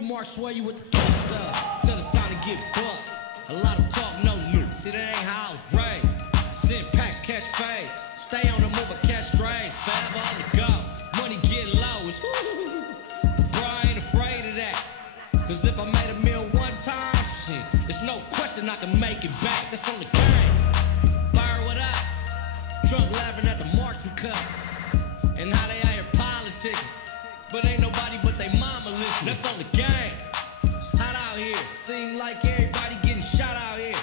you Mark swear you with the tough stuff. Till it's time to get bucked. A lot of talk, no news. See, that ain't how I was raised. Send packs, catch fades. Stay on the move or catch strays. Forever on the go. Money get low. It's bro, I ain't afraid of that. Cause if I made a meal one time, shit, it's no question I can make it back. That's on the game. Fire what up? Drunk laughing at the marks we cut. And how they out here politicking. But ain't nobody but they mama listening. That's on the game. It's hot out here. Seem like everybody getting shot out here.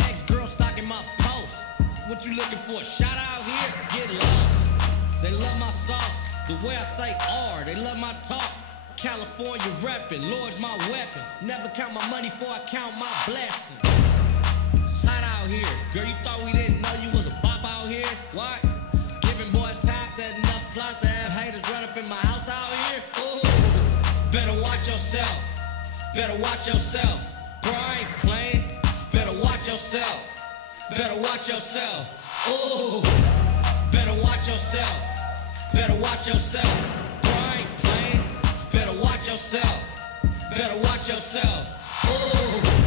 Ex-girl stalking my post. What you looking for? Shot out here? Get lost. They love my sauce. The way I say R. They love my talk. California reppin'. Lord's my weapon. Never count my money before I count my blessings. It's hot out here. Girl, you thought we didn't know you was a bop out here? What? Giving boys tops at enough plots to have haters run up in my house out here? Ooh. Better watch yourself. Better watch yourself. Bro, I ain't playing. Better watch yourself. Better watch yourself. Ooh. Better watch yourself. Better watch yourself. Bro, I ain't playing. Better watch yourself. Better watch yourself. Ooh.